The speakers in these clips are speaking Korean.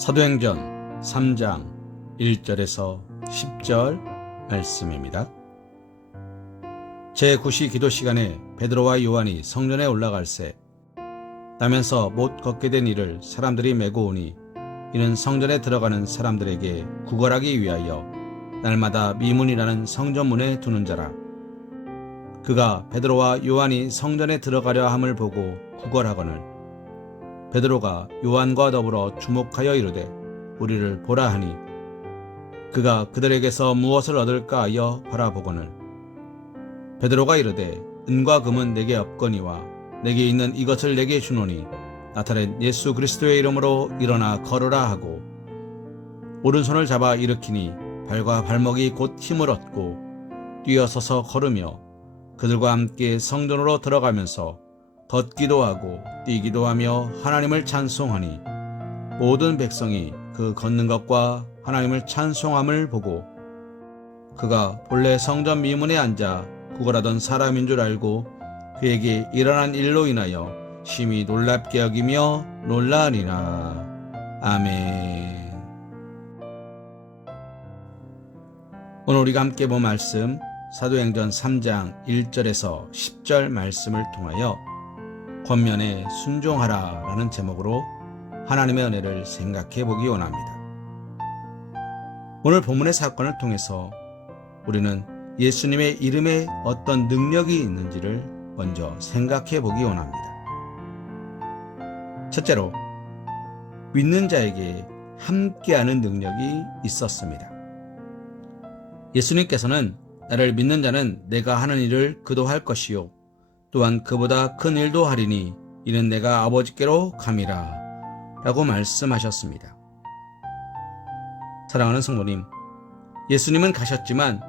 사도행전 3장 1절에서 10절 말씀입니다. 제9시 기도 시간에 베드로와 요한이 성전에 올라갈새 나면서 못 걷게 된 이를 사람들이 메고 오니 이는 성전에 들어가는 사람들에게 구걸하기 위하여 날마다 미문이라는 성전문에 두는 자라. 그가 베드로와 요한이 성전에 들어가려 함을 보고 구걸하거늘 베드로가 요한과 더불어 주목하여 이르되 우리를 보라 하니 그가 그들에게서 무엇을 얻을까 하여 바라보거늘 베드로가 이르되 은과 금은 내게 없거니와 내게 있는 이것을 내게 주노니 나타낸 예수 그리스도의 이름으로 일어나 걸으라 하고 오른손을 잡아 일으키니 발과 발목이 곧 힘을 얻고 뛰어서서 걸으며 그들과 함께 성전으로 들어가면서 걷기도 하고 뛰기도 하며 하나님을 찬송하니 모든 백성이 그 걷는 것과 하나님을 찬송함을 보고 그가 본래 성전 미문에 앉아 구걸하던 사람인 줄 알고 그에게 일어난 일로 인하여 심히 놀랍게 여기며 놀라니라. 아멘. 오늘 우리가 함께 본 말씀 사도행전 3장 1절에서 10절 말씀을 통하여 권면에 순종하라 라는 제목으로 하나님의 은혜를 생각해 보기 원합니다. 오늘 본문의 사건을 통해서 우리는 예수님의 이름에 어떤 능력이 있는지를 먼저 생각해 보기 원합니다. 첫째로 믿는 자에게 함께하는 능력이 있었습니다. 예수님께서는 나를 믿는 자는 내가 하는 일을 그도 할 것이요 또한 그보다 큰 일도 하리니 이는 내가 아버지께로 감이라 라고 말씀하셨습니다. 사랑하는 성도님, 예수님은 가셨지만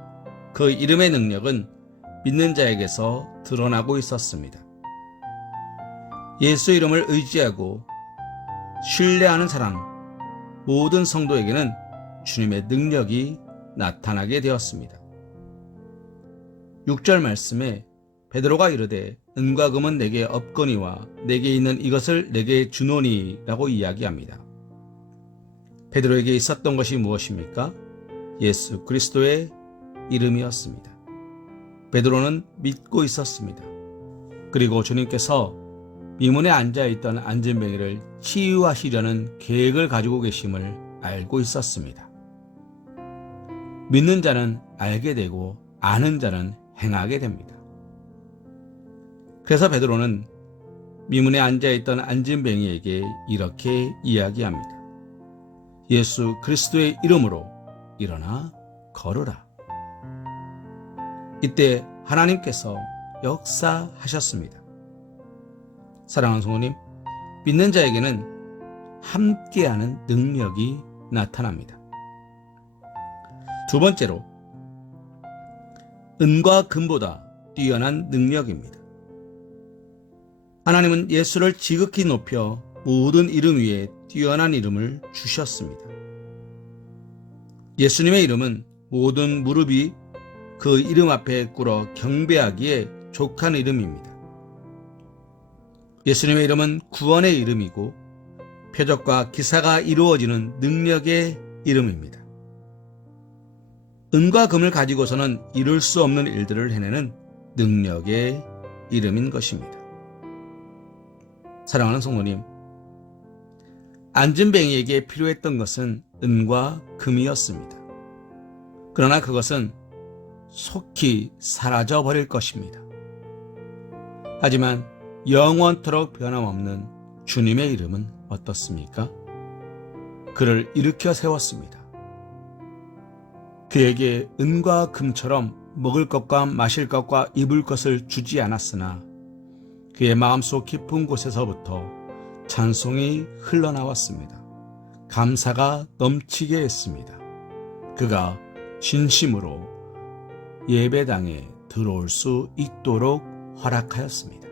그 이름의 능력은 믿는 자에게서 드러나고 있었습니다. 예수 이름을 의지하고 신뢰하는 사람, 모든 성도에게는 주님의 능력이 나타나게 되었습니다. 6절 말씀에 베드로가 이르되 은과 금은 내게 없거니와 내게 있는 이것을 내게 주노니 라고 이야기합니다. 베드로에게 있었던 것이 무엇입니까? 예수 그리스도의 이름이었습니다. 베드로는 믿고 있었습니다. 그리고 주님께서 미문에 앉아있던 안진뱅이를 치유하시려는 계획을 가지고 계심을 알고 있었습니다. 믿는 자는 알게 되고 아는 자는 행하게 됩니다. 그래서 베드로는 미문에 앉아있던 안진뱅이에게 이렇게 이야기합니다. 예수 그리스도의 이름으로 일어나 걸으라. 이때 하나님께서 역사하셨습니다. 사랑하는 성도님, 믿는 자에게는 함께하는 능력이 나타납니다. 두 번째로 은과 금보다 뛰어난 능력입니다. 하나님은 예수를 지극히 높여 모든 이름 위에 뛰어난 이름을 주셨습니다. 예수님의 이름은 모든 무릎이 그 이름 앞에 꿇어 경배하기에 족한 이름입니다. 예수님의 이름은 구원의 이름이고 표적과 기사가 이루어지는 능력의 이름입니다. 은과 금을 가지고서는 이룰 수 없는 일들을 해내는 능력의 이름인 것입니다. 사랑하는 성도님, 안진뱅이에게 필요했던 것은 은과 금이었습니다. 그러나 그것은 속히 사라져 버릴 것입니다. 하지만 영원토록 변함없는 주님의 이름은 어떻습니까? 그를 일으켜 세웠습니다. 그에게 은과 금처럼 먹을 것과 마실 것과 입을 것을 주지 않았으나 그의 마음속 깊은 곳에서부터 찬송이 흘러나왔습니다. 감사가 넘치게 했습니다. 그가 진심으로 예배당에 들어올 수 있도록 허락하였습니다.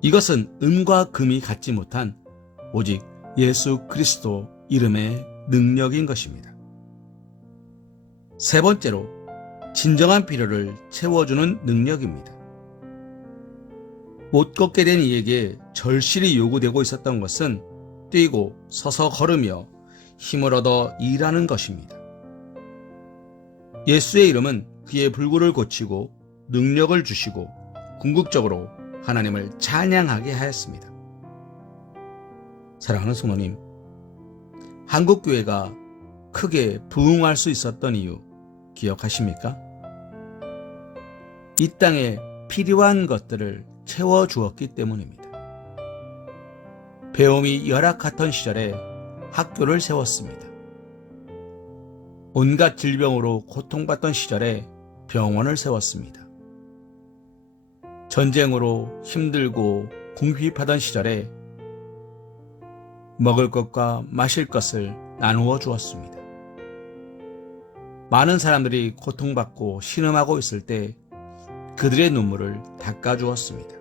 이것은 은과 금이 갖지 못한 오직 예수 그리스도 이름의 능력인 것입니다. 세 번째로 진정한 필요를 채워주는 능력입니다. 못 걷게 된 이에게 절실히 요구되고 있었던 것은 뛰고 서서 걸으며 힘을 얻어 일하는 것입니다. 예수의 이름은 그의 불구를 고치고 능력을 주시고 궁극적으로 하나님을 찬양하게 하였습니다. 사랑하는 성도님, 한국교회가 크게 부흥할 수 있었던 이유 기억하십니까? 이 땅에 필요한 것들을 채워주었기 때문입니다. 배움이 열악했던 시절에 학교를 세웠습니다. 온갖 질병으로 고통받던 시절에 병원을 세웠습니다. 전쟁으로 힘들고 궁핍하던 시절에 먹을 것과 마실 것을 나누어 주었습니다. 많은 사람들이 고통받고 신음하고 있을 때 그들의 눈물을 닦아주었습니다.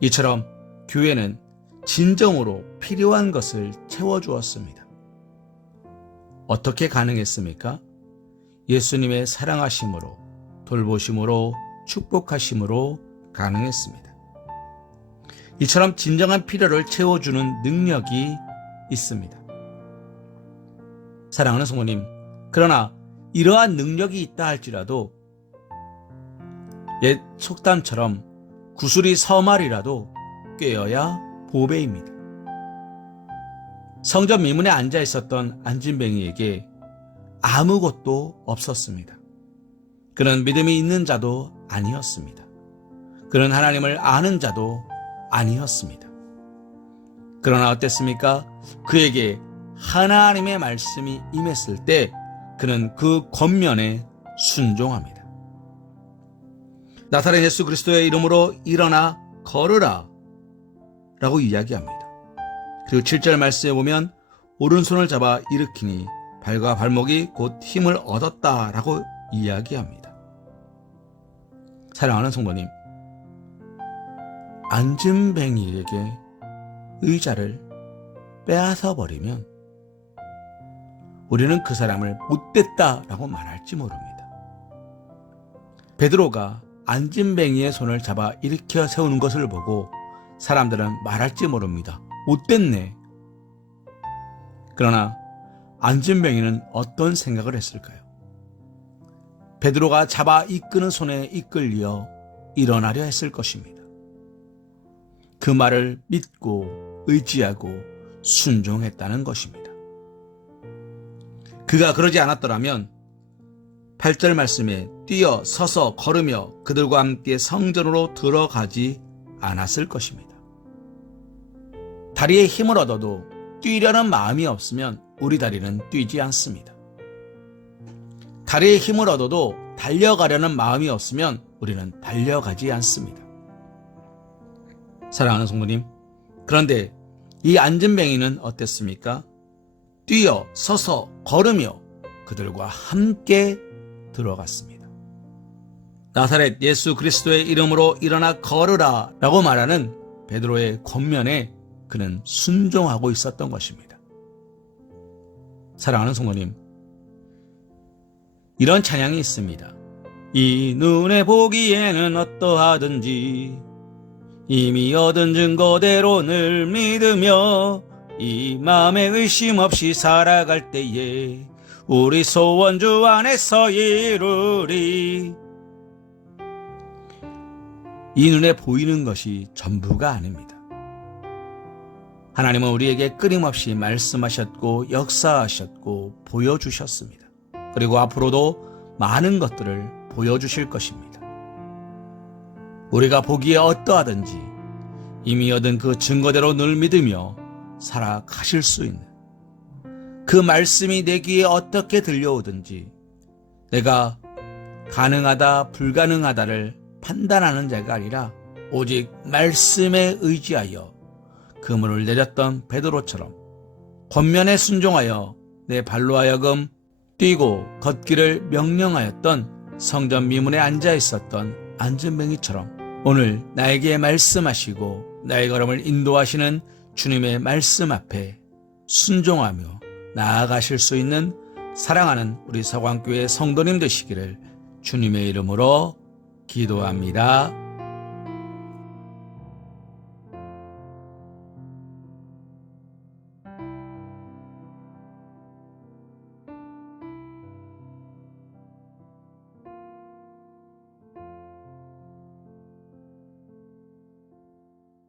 이처럼 교회는 진정으로 필요한 것을 채워주었습니다. 어떻게 가능했습니까? 예수님의 사랑하심으로, 돌보심으로, 축복하심으로 가능했습니다. 이처럼 진정한 필요를 채워주는 능력이 있습니다. 사랑하는 성도님, 그러나 이러한 능력이 있다 할지라도 옛 속담처럼 구슬이 서말이라도 꿰어야 보배입니다. 성전 미문에 앉아 있었던 안진뱅이에게 아무것도 없었습니다. 그는 믿음이 있는 자도 아니었습니다. 그는 하나님을 아는 자도 아니었습니다. 그러나 어땠습니까? 그에게 하나님의 말씀이 임했을 때 그는 그 권면에 순종합니다. 나사렛 예수 그리스도의 이름으로 일어나 걸으라 라고 이야기합니다. 그리고 7절 말씀에 보면 오른손을 잡아 일으키니 발과 발목이 곧 힘을 얻었다 라고 이야기합니다. 사랑하는 성도님, 안진뱅이에게 의자를 빼앗아 버리면 우리는 그 사람을 못됐다 라고 말할지 모릅니다. 베드로가 안진뱅이의 손을 잡아 일으켜 세우는 것을 보고 사람들은 말할지 모릅니다. 못됐네. 그러나 안진뱅이는 어떤 생각을 했을까요? 베드로가 잡아 이끄는 손에 이끌려 일어나려 했을 것입니다. 그 말을 믿고 의지하고 순종했다는 것입니다. 그가 그러지 않았더라면 8절 말씀에 뛰어 서서 걸으며 그들과 함께 성전으로 들어가지 않았을 것입니다. 다리에 힘을 얻어도 뛰려는 마음이 없으면 우리 다리는 뛰지 않습니다. 다리에 힘을 얻어도 달려가려는 마음이 없으면 우리는 달려가지 않습니다. 사랑하는 성도님, 그런데 이 안진뱅이는 어땠습니까? 뛰어 서서 걸으며 그들과 함께 들어갔습니다. 나사렛 예수 그리스도의 이름으로 일어나 걸으라 라고 말하는 베드로의 권면에 그는 순종하고 있었던 것입니다. 사랑하는 성도님, 이런 찬양이 있습니다. 이 눈에 보기에는 어떠하든지 이미 얻은 증거대로 늘 믿으며 이 마음에 의심 없이 살아갈 때에 우리 소원 주 안에서 이루리. 이 눈에 보이는 것이 전부가 아닙니다. 하나님은 우리에게 끊임없이 말씀하셨고 역사하셨고 보여주셨습니다. 그리고 앞으로도 많은 것들을 보여주실 것입니다. 우리가 보기에 어떠하든지 이미 얻은 그 증거대로 늘 믿으며 살아가실 수 있는 그 말씀이 내 귀에 어떻게 들려오든지 내가 가능하다 불가능하다를 판단하는 자가 아니라 오직 말씀에 의지하여 그물을 내렸던 베드로처럼 권면에 순종하여 내 발로 하여금 뛰고 걷기를 명령하였던 성전 미문에 앉아 있었던 안진뱅이처럼 오늘 나에게 말씀하시고 나의 걸음을 인도하시는 주님의 말씀 앞에 순종하며 나아가실 수 있는 사랑하는 우리 서광교회 성도님 되시기를 주님의 이름으로 기도합니다.